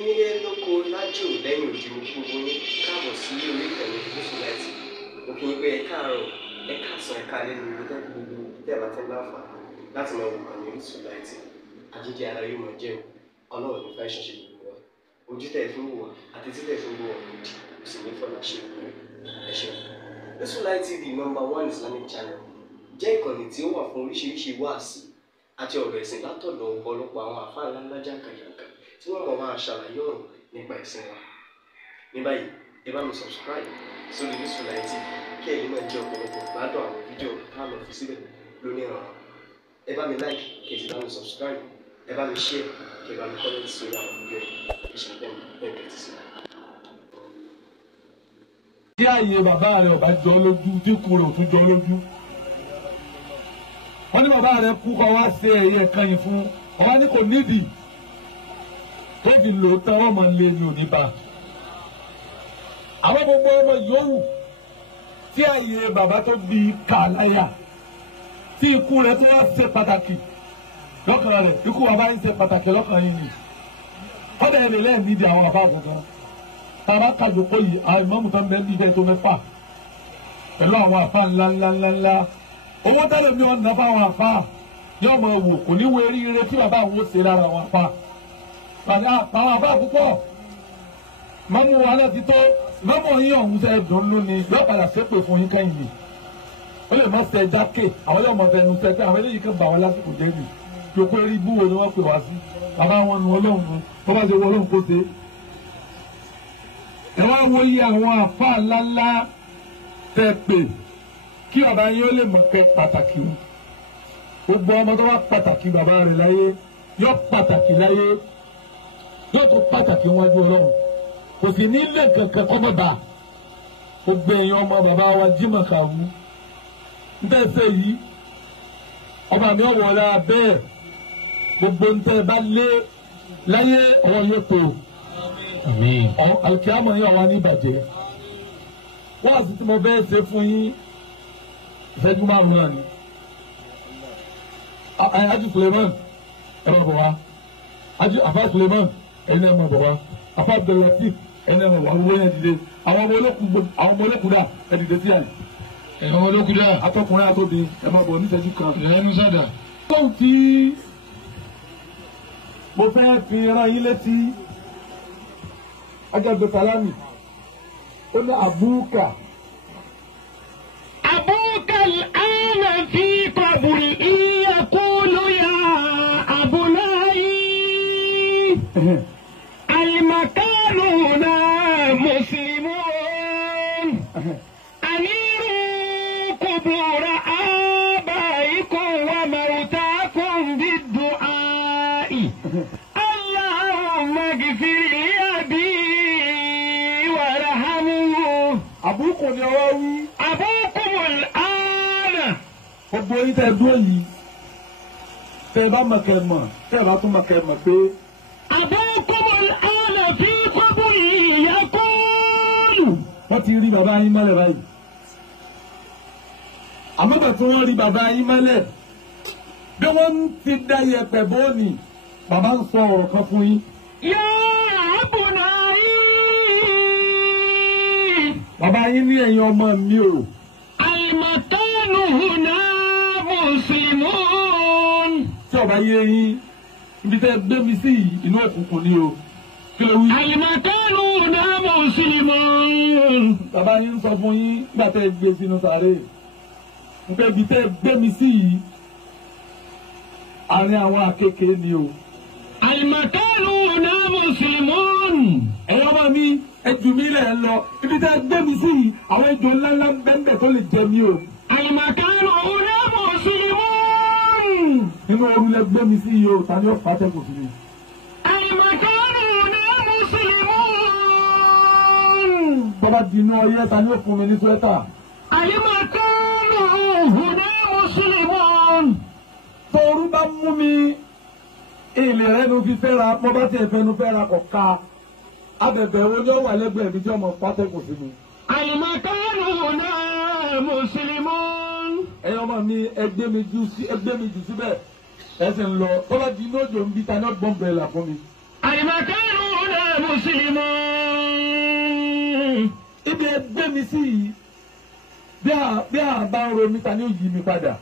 nílé lóko lájò lẹ́yìn òdi mo kí gbogbo yín káàbọ̀ sí orí ìkànnì Orísun mo kí yín pé ẹ káàárọ̀ ẹ káàsán ẹ káalẹ́ ní gbogbo tẹ́ ẹ bá tẹ́ láǹfààní láti máa wo ìkànnì Orísun àjíjẹ ara yóò máa jẹun ọlọ́run ní fáìsàn ṣe gbogbo wa ojú tẹ̀ fún wò àti títẹ̀ fún wò ọ̀rọ̀ òdì kò sì ní fọlá ṣe ẹ ṣeun. Orísun TV #1 Islamic channel jẹ́ ìkànnì tí ó wà fún oríṣiríṣi wáàsí àti ọ̀rọ̀ ẹ̀sìn látọ̀dọ̀ ọ̀pọ̀lọpọ̀ àwọn àfáà ńláńlá jàǹkàjàǹkà tí wọ́n mọ̀ máa ṣàlàyé ọ̀rọ̀ nípa ẹ̀sìn wa. Ní báyìí ẹ bá mi subscribe sórí Orísun TV kí ẹ̀yin náà jẹ́ ọ̀pọ̀lọpọ̀ gbádùn àwọn fídíò tá a lọ fi síbẹ̀ lónìí ọ̀rọ̀. Ẹ bá mi like kí ẹ sì bá mi subscribe, ẹ bá mi share kí ẹ bá mi comment sórí àwọn fídíò ìṣẹ̀lẹ̀ ẹ̀ẹ́dẹ̀ẹ́tì sí. Tí ààyè bàbá rẹ̀ ọba jọ lójú tí kú rẹ̀ ò tún jọ lójú. Wọ́n ní bàbá rẹ̀ kú kọ́ wá ṣe ẹ̀yẹ kan yìí fún ọba ní kò nídìí tó fi lò ó tán wọ́n máa lé ní òní bá. Àwọn gbogbo ọmọ yòówù tí ààyè bàbá tó bí kà láyà tí ikú rẹ̀ tó wá ṣe pàtàkì lọ́kàn rẹ̀ ikú bàbá yìí ṣe pàtàkì lọ́kàn yìí ni. Kọ́dà ẹ̀ lè lẹ́ẹ̀ nídìí àwọn bàbá àgùntàn. Tàbá kàjọpọ̀ yìí àwọn ìmọ̀mù tó ń bẹ ní ibẹ̀ tó mẹ́fà pẹ̀lú àwọn àfa ńláńláńlá owó tẹ́lẹ̀ mi ọ̀nà fáwọn àfa ní ọmọ ẹ̀wò kò ní wo eríire tí bàbá àwọn ó ṣe lára àwọn àfa àwọn àfa púpọ̀ mọ́mú wa náà ti tó mọ́mú yín ọ̀hún ṣe dùn lónìí yóò padà ṣépè fún yín kẹ́yìn yìí ó lè mọ́ ṣe jákè àwọn yóò mọ̀ fẹnu ṣe pé àwọn eléyìí kan bà wọ́n lásìkò jẹ́rìí yòókù erí búwo ni wọ́n pè wá sí bàbá wọn nu ọlọ́run wọ́n bá ṣe wọ ọlọ́run kó ṣe ẹ wá wo iye àwọn àfa ńláńlá tẹ pé kí bàbá yín ó lè mọ̀ pé pàtàkì gbogbo ọmọ tó wá pàtàkì bàbá rẹ̀ láyé yóò pàtàkì láyé yóò tó pàtàkì wájú ọlọ́run kò sì ní ilé kankan kọ́ mọ́ bá gbogbo èèyàn ọmọ bàbá wa Jimoh Kawu ń tẹ́sẹ̀ yìí ọba mi ò wọlé abẹ́ gbogbo ń tẹ́ bá lé láyé ọwọ́ yóò tó alikiyama yìí àwọn aníbàjẹ́ wọ́n àti tí mo bẹ́ẹ̀ ṣe fún yín ìṣẹ́jú márùn-ún náà ni Haji Suleiman ẹ máa bọ̀ wá Afa Suleiman ẹni ẹ máa bọ̀ wá Afa Abdulatif ẹni ẹ máa bọ̀ wá owó yẹn dìde àwọn ọmọ olókùn dà ẹ dìde sí àyè. ẹ̀rọ olókùn dà. atọkùnrin àtòbí ẹ máa bọ̀ níṣẹ́jú kan. ẹnu sádà. lóhùn tí mo fẹ́ fi rán yín létí Ajagbe Salami ó ní àbúkà. أبوك الآن في قبره يقول يا أبنائي المكان هنا مسلمون أنيروا قبور آبائكم وموتاكم بالدعاء اللهم اغفر لأبي وارحمه. àbúkù ni ọwọ́ wí. أبوكم الآن. gbogbo yín tẹ́ dúró yìí tẹ́ bá mọ̀ kẹ́ mọ̀ tẹ́ bá tún mọ̀ kẹ́ mọ̀ pé. أبوكم الآن في قبره يقول. wọ́n ti rí bàbá yín mọ́lẹ̀ báyìí. àmọ́ bàtí tí wọ́n rí bàbá yín mọ́lẹ̀ bí wọ́n ti dá yẹpẹ̀ bóòní bàbá ń sọ ọ̀rọ̀ kan fún yín. يا أبنائي. bàbá yín ní ẹ̀yin ọmọ mi o. المكان هنا مسلمون. tí ọba yé yín ibi tẹ́ gbé mi sí yìí inú òkùnkùn ni o. kí ló wí. المكان هنا مسلمون. bàbá yín ń sọ fún yín nígbà tẹ́ gbé sínú sàárè nípa ibi tẹ́ gbé mi sí yìí àárín àwọn àkekèé ni o. المكان هنا مسلمون. ẹ̀yin ọmọ mi ẹjù mi lẹ̀ ń lọ ibi tẹ́ gbé mi sí yìí àwọn ejò ńláńlá ń bẹ́ẹ̀ tó lè jẹ mí o. المكان هنا مسلمون. nínú ooru lẹ gbé mi sí yìí o ta ni ó fà á tẹ́kùn sí mi. المكان هنا مسلمون. bọ́lá di inú ọyẹ́ ta ni ó fún mi ní sweater. المكان هنا مسلمون. tóoru bá mú mi ilé rẹ ló fi fẹ́ ra pọ́ bá tiẹ̀ fẹ́ nu fẹ́ ra kọ̀ ká abẹ̀bẹ̀ wo ni ó wà lẹ́gbẹ̀ẹ́ mi tí ọmọ pátẹ́kùn sí mi. المكان هنا مسلمون. ẹ̀yin ọmọ mi ẹgbẹ́ mi jù síbẹ̀ ẹ sì ń lọ bọ́lá di inú òjò ń bi ta ní ọgbọ́n bẹ̀rẹ̀ là fún mi. المكان هنا مسلمون. ibi ẹgbẹ́ mi sí yìí bí a bá ń ro mi ta ni ó yí mi padà.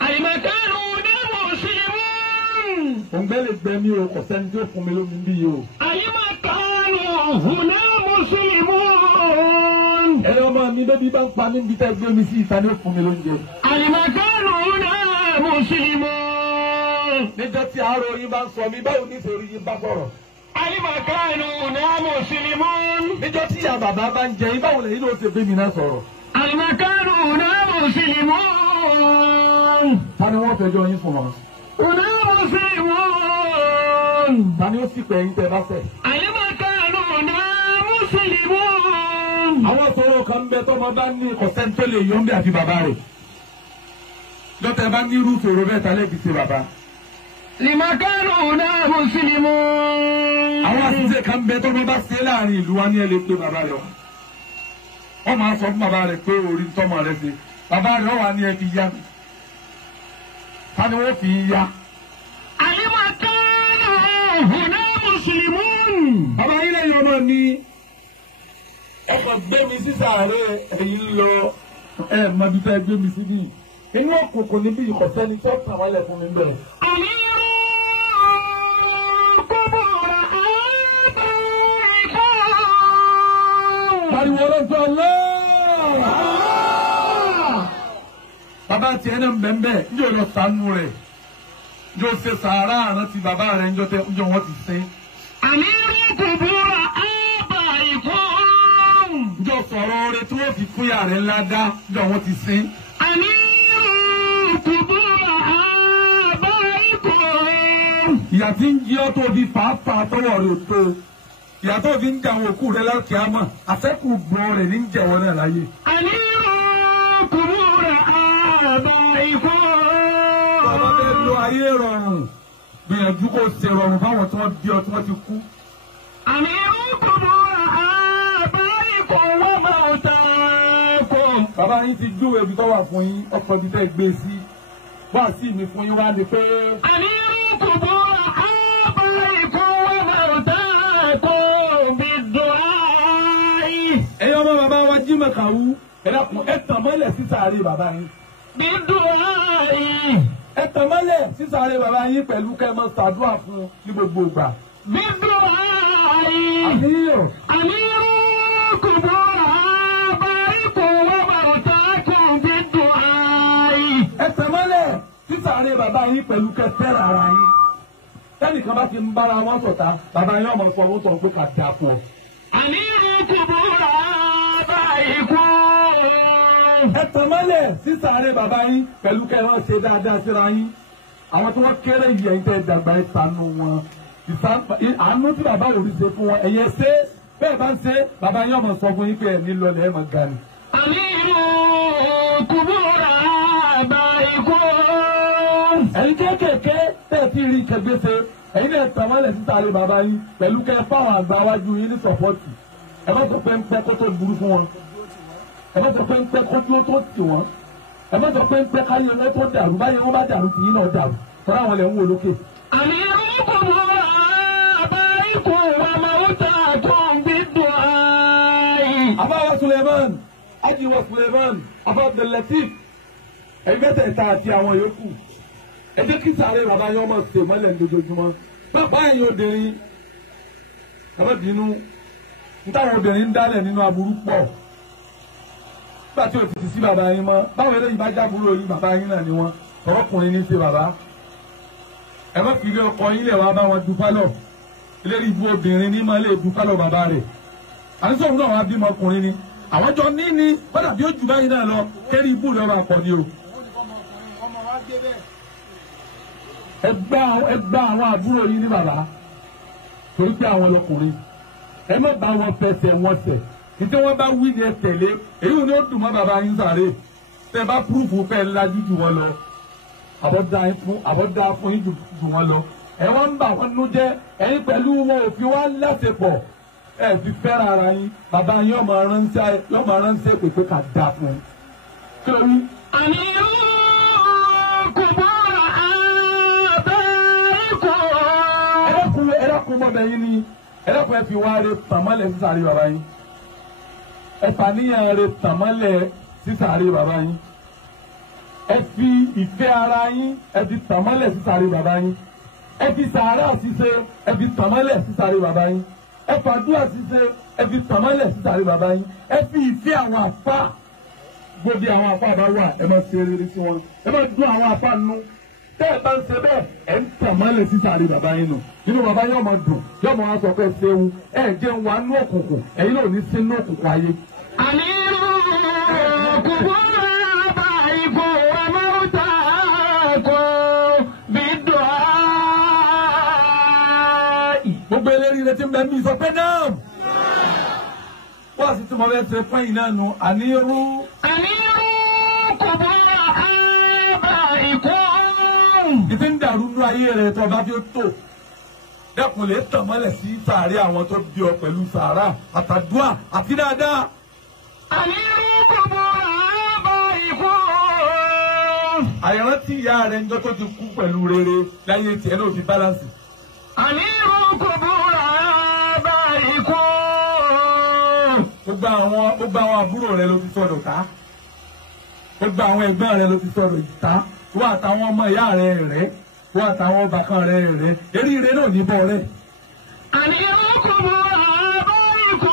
المكان هنا مسلمون. òǹgbẹ́ lè gbẹ mí o kò sẹ́ni tí ó fún mi lómi bí yìí o. المكان هنا مسلمون. ẹ̀rọ ọmọ mi bẹ́bí bá ń pa mí níbi tá ẹgbẹ́ mi sí ta ni ó fún mi lóúnjẹ. المكان هنا مسلمون. níjọ́ tí àárọ̀ yín bá ń sọ mi báwo ní ìfòrí yín bá sọ̀rọ̀. المكان هنا مسلمون. níjọ́ tí ìyá bàbá bá ń jẹ yín báwo lẹ́yìn ló ṣe bẹ́mi náà sọ̀rọ̀. المكان هنا مسلمون. ta ni wọ́n fẹjọ́ yín fún wọn. هنا مسلمون. ta ni ó sì pẹ̀ yín tẹ́ bá fẹ́. المكان هنا مسلمون. àwọn sọ̀rọ̀ kan bẹ tọ́mọ bá ní ọ̀sẹ̀ tó lè yọ̀ ń bẹ́ àfi bàbá rẹ̀. lọ́tẹ̀ bá ní irú ìṣòro bẹ́ẹ̀ ta lẹ́bi ṣe bàbá. المكان هنا مسلمون. àwọn àṣìṣe kan bẹ tọ́mọ bá ṣe láàrin ìlú wa ní ẹ lè pe bàbá rẹ̀ wọ́n máa sọ fún bàbá rẹ̀ pé orí tọ́mọ rẹ̀ ṣe bàbá rẹ̀ wà ní ẹ fi yá mi. ta ni wọ́n fi yá. المكان هنا مسلمون. bàbá yín lẹ́yìn ọmọ mi ọkọ̀ gbé mi sí sàárè ẹ̀yìn lọ mọ̀bí fẹ́ gbé mi sí bí inú òkùnkùn níbí ìkọ̀sẹ́ni tí ó tàn wálẹ̀ fún mi bẹ́ẹ̀. pariwo lọ́jọ́ lọ́ọ̀. bàbá tiẹ̀ náà ń bẹ̀ ń bẹ̀ ń jò lọ sànú rẹ̀ jò ṣe sàárà rántí bàbá rẹ̀ ń jọ wọ́n ti sìn. jọ sọ̀rọ̀ rẹ̀ tí wọ́n fi fún yàrá rẹ̀ ńlá dá jọ wọ́n ti sìn. ìyá tí ń jí ọ́ tó di fàáfàá tọwọ́ rẹ̀ tó ìyá tó fi ń jà àwọn òkú rẹ̀ láti àmọ́ àfẹ́kù gbọ́n rẹ̀ ní jẹ̀wọ́ náà láyé. bàbá bẹ́ẹ̀ lo ayé rọrùn gbìyànjú kó ṣe rọrùn fáwọn tí wọ́n bí ọ tí wọ́n ti kú. bàbá yín ti júwèé ibi tó wà fún yín ọkọ̀ ibi tẹ́ gbé sí wá sí mi fún yín wá ní pé. ẹ̀yin ọmọ bàbá wa jí mẹ́kàwú ẹ̀dàkùn ẹ̀tàn mọ́lẹ̀ sí sàárè bàbá yín. ẹ̀tàn mọ́lẹ̀ sí sàárè bàbá yín pẹ̀lú kẹ́ ẹ máa ṣàdúrà fún ní gbogbo ìgbà. ẹ̀tàn mọ́lẹ̀ sí sàárè bàbá yín pẹ̀lú kẹ́ fẹ́ràn ara yín. tẹ́nìkan bá ti ń bára wọn ṣọ̀tá bàbá yín ọmọ sọ wọn sọ pé ká dà fún ọ. ẹ̀tàn mọ́lẹ̀ sí sàárè bàbá yín pẹ̀lú kẹ́ wọ́n ṣe dáadáa síra yín. àwọn tí wọ́n kéré yìí ẹ̀yin tẹ́ dàgbà ìsànú wọn. àánú tí bàbá òrí ṣe fún wọn ẹ̀yẹ ṣe bẹ́ẹ̀ bá ń ṣe bàbá yín ọmọ sọ fún yín pé ẹ̀ ní lọlẹ̀ ẹ̀ mọ̀ ga ni. ẹ̀yin kéékèèké tẹ̀ tí rí kẹgbẹ́sẹ̀ ẹ̀yin náà tàn mọ́lẹ̀ sí sàárè bàbá yín pẹ̀lú kẹ́ fáwọn àgbà wájú yín ní sọ̀pọ́tì ẹ má sọ pé ń pẹ́ kó tó burú fún wọn ẹ má sọ pé ń pẹ́ kó tó tì wọ́n ẹ má sọ pé ń pẹ́ káyọ̀ ẹ tó dàrú báyìí wọ́n bá dàrú tì yín náà dàrú tọ́lá àwọn ilẹ̀ ń wò lókè. àbáwá Suleiman ajiwa Suleiman abá Abdulatif ẹ̀yin mẹ́tẹ̀ẹ̀ta àti àwọn yòókù ẹ jẹ́ kí sàárè bàbá yín ọmọ ṣe mọ́lẹ̀ lójoojúmọ́ bàbá ẹ̀yin obìnrin bàbá bínú nítawọn obìnrin ń dálẹ̀ nínú aburú pọ̀ nígbà tí o ti sí bàbá yín mọ́ báwo eléyìí bá jábúrò yín bàbá yín náà ni wọ́n ọkùnrin ní í ṣe bàbá ẹ má fi ilé ọkọ yín lẹ̀ wá bá wọn dúpálọ̀ eléyìí ibú obìnrin ní máa lè dúpálọ̀ bàbá rẹ̀ àníṣòwò náà wá bímọ ọkùnrin ni àwọn jọ ní ní kódà bí ó jù báyìí náà lọ kẹ́rì ibú rẹ̀ wà pọ̀ ni o. ẹ gbá àwọn àbúrò yín ní bàbá torí pé àwọn ọlọkùnrin ẹ má bá wọn fẹsẹ̀ wọn sẹ̀ nítorí wọn bá wí ní ẹ tẹ̀lé èyí ni ó dùn mọ́ bàbá yín sáré tẹ bá púrúfù fẹ́ lajú jù wọn lọ àbọ̀dá fún yín jù wọn lọ ẹ wọ́n ń bà wọ́n nú jẹ́ ẹ̀yin pẹ̀lú wọn ò fi wá láṣepọ̀ ẹ fi fẹ́ràn ara yín bàbá yín ọmọ ránṣẹ́ pèpè ká dà fún un. kí ló wí. ẹ̀rọ̀kùn mọ̀bẹ yín ni ẹ lọ́pọ̀ ẹ fi wá rẹ tàmọ́lẹ̀ sí sàárè bàbá yín ẹ fàníyàn rẹ tàmọ́lẹ̀ sí sàárè bàbá yín ẹ fi ìfẹ́ ara yín ẹ fi tàmọ́lẹ̀ sí sàárè bàbá yín ẹ fi sàárà ṣíṣe ẹ fi tàmọ́lẹ̀ sí sàárè bàbá yín ẹ fàdúrà ṣíṣe ẹ fi tàmọ́lẹ̀ sí sàárè bàbá yín ẹ fi ìfẹ́ àwọn àfá gbòdì àwọn àfá bá wà ẹ máa ṣe rere sí wọn ẹ máa dún àwọn àfá nù tẹ́ ẹ bá ń ṣe bẹ́ẹ̀ ẹ ń tàmọ́lẹ̀ sí sàárè bàbá yín nù nínú bàbá yóò máa dùn yóò máa sọ pé ṣeun ẹ jẹun wà nú òkùnkùn ẹ̀yin náà ní sí nú òkùnkùn ayé. àníru kùbúrú bá ikú ọmọọta kò bí dùn á. gbogbo eléyìí rẹ ti ń bẹ mí sọ pé náà wọ́n sì tún mọ bẹ́ẹ̀ ṣe fún yìí náà nù àníru. àníru kùbúrú bá ikú. ìdí ń dàrú nú ayé rẹ tó bá fi tó dẹ́kun lè tàn mọ́lẹ̀ sí sàárè àwọn tó bí ọ pẹ̀lú sàárà àtàdúà àti dáadáa. àníru kùbúrú bá ikú. àyàrántí ìyá rẹ ńjọ́ tó ti kú pẹ̀lú rere láyé tiẹ̀ náà fi bálánsì. àníru kùbúrú bá ikú. gbogbo àwọn àbúrò rẹ ló ti sọ̀dọ̀ ká gbogbo àwọn ẹ̀gbọ́n rẹ ló ti sọ̀dọ̀ ìta wọ́n àtàwọn ọmọ ìyá rẹ rẹ̀ wọ́n àtàwọn ọbàkan rẹ rẹ̀ eríire náà ní bọ́ rẹ̀. àníru kùbúrú bá ikú.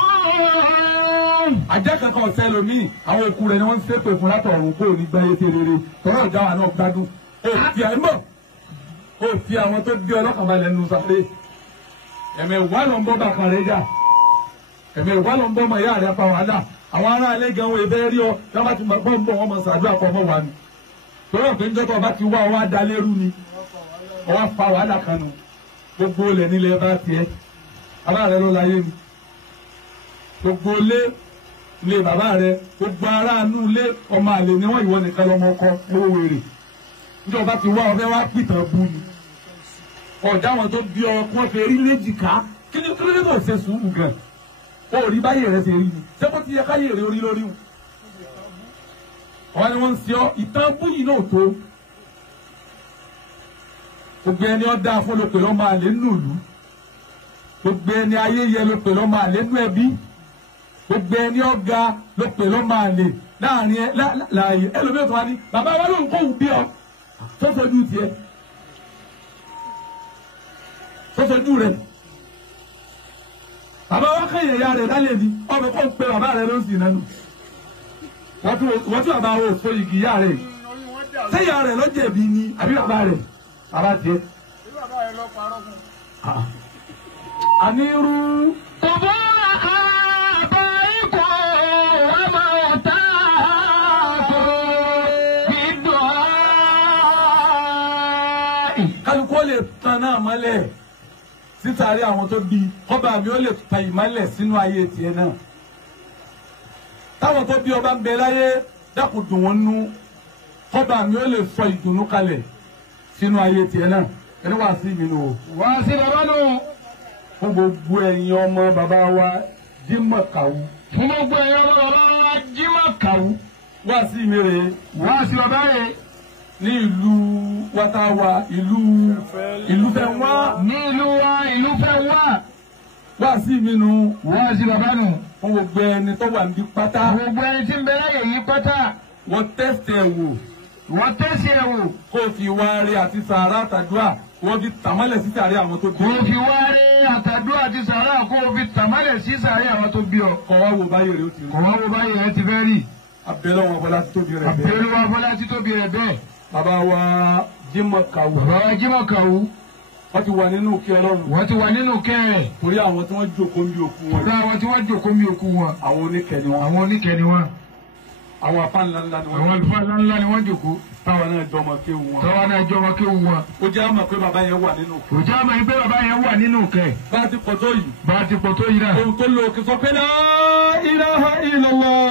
ajá kankan ọ̀sẹ̀ lomi àwọn òkú rẹ̀ ni wọ́n ń ṣépè fún látọ̀run kó o ní gbáyé sí rere tọ́rọ̀ ọ̀gá wa náà gbádùn ó fi àwọn tó bí ọlọ́kànbalẹ̀ nù sáré ẹ̀mẹ̀wá ló ń bọ́ bàkan rẹ̀ jà ẹ̀mẹ̀wá ló ń bọ́ ọmọ ìyá rẹ̀ fa wàhálà àwọn ará alẹ́ gan wo ìfẹ́ rí ọ tí wọ́n bá ti mọ̀ gbọ́n bọ̀ wọ́n mọ̀ sàdúrà kọ́ ọmọ wa ni tọ́rọ̀ pé njọ́tọ̀ bá ti wá ọ wá dalérú ni ọ wá fa wàhálà kan nù gbogbo ilẹ̀ nílẹ̀ bá tiẹ̀ ará rẹ̀ ló láyé ni gbogbo ilé bàbá rẹ̀ gbogbo aráàánú ilé ọmọ àlè ni wọ́n ìwọ nìkan lọ́mọ ọkọ owó wèrè njọ́ bá ti wá ọ fẹ́ wá pìtàn bú ni ọ̀dà wọn tó bí ọ kí wọ́n fi rí léjìká kí ni kí ló dé tó ṣe sùúrù gan ó rí báyìí rẹ̀ ṣe rí ni ṣé kó ti yẹ káyè rẹ̀ orí lórí wọn. àwọn ni wọ́n ń ṣe ọ ìtàn búyì náà tó gbogbo ẹni ọ dáa fún ló pè lọ́mọ àlè nínú ìlú gbogbo ẹni ayé yẹ ló pè lọ́mọ àlè nínú ẹbí gbogbo ẹni ọ ga ló pè lọ́mọ àlè láàrin láàyè ẹlòmíràn tó wá ní bàbá wa ló ń kó òun bí ọ sọ́sọ́jú tiẹ̀ sọ́sọ́jú rẹ̀ bàbá wa kẹ́yìn ẹ̀yà rẹ̀ lálẹ́ ni ọmọ kọ́ ń pe bàbá rẹ̀ ló ń sìn nánu wọ́n tún bàbá wo so igi ìyá rẹ̀ ṣé ìyá rẹ̀ ló jẹ̀bi ni àbí bàbá rẹ̀ bàbá tiẹ̀. àníru. kùbúrú bá ikú ọmọọta kò bí dùn á. kálukú ó lè tan náà mọ́lẹ̀ sítàrí àwọn tó bí ọba mi ó lè tan ìmọ́lẹ̀ sínú ayé tiẹ̀ náà táwọn tó bí ọba ń bẹ láyé dákun dùn wọn nú ọba mi ó lè sọ ìdùnnú kalẹ̀ sínú ayé tiẹ̀ náà ẹni wàá sí mi nù o. wàá sí bàbá nù. fún gbogbo ẹ̀yin ọmọ bàbá wa Jímọ̀ Kàwú. fún gbogbo ẹ̀yin ọmọ bàbá wa Jímọ̀ Kàwú. wàá sí mi rè é. wàá sí bàbá rè ní ìlú watawa ìlú fẹ́ wá. ní ìlú wa ìlú fẹ́ wá. wàá sí mi nù. wàá sí bàbá nù. fún gbogbo ẹni tó wà níbi pátá. gbogbo ẹni tí ń bẹ láyé yìí pátá. wọ́n tẹ́sítẹ̀ wò. wọ́n tẹ́sí ẹ̀ wò. kó o fi wá rí àti sàárà àtàdúrà wọ́n fi tàmọ́lẹ̀ sí sàárè àwọn tó bí kó ọ. o fi wá rí àtàdúrà àti sàárà kó o fi tàmálẹ̀ sí sàárè àwọn tó bí ọ. kọ́ wá wo báyìí rẹ̀ ó ti rí. kò wá wo báyìí rẹ ti fẹ́ rí. abẹ́lẹ́ wọn bọ́lá títóbi rẹ̀ bẹ́ẹ̀. àbẹ̀rẹ̀ wa bọ́lá títóbi rẹ̀ bẹ́ẹ̀. bàbá wa Jímọ̀ Kàwú. bàbá wa Jímọ̀ Kàwú. wọ́n ti wà nínú kí ọlọ́run. wọ́n ti wà nínú kẹ́rẹ̀. torí àwọn tí wọ́n jókòó ń bí òkú wọn. torí àwọn tí wọ́n jókòó ń bí òkú wọn. àwọn oníkẹ́ni wọn. àwọn oníkẹ́ni wọn. àwọn afá ńláńlá ni wọ́n. àwọn àlùfáà ńláńlá ni wọ́n jókòó. táwa náà jọ ọmọ kéwu wọn. táwa náà jọ ọmọ kéwu wọn. ó jẹ́ àmọ̀ pé bàbá yẹn wà nínú. kò jẹ́ àmọ̀ yìí pé bàbá yẹn wà nínú kẹ́. bá a ti pọ̀ tó yìí. bá a ti pọ̀ tó yìí náà. ohun tó lò ó kì í sọ pé la ilaha illallah.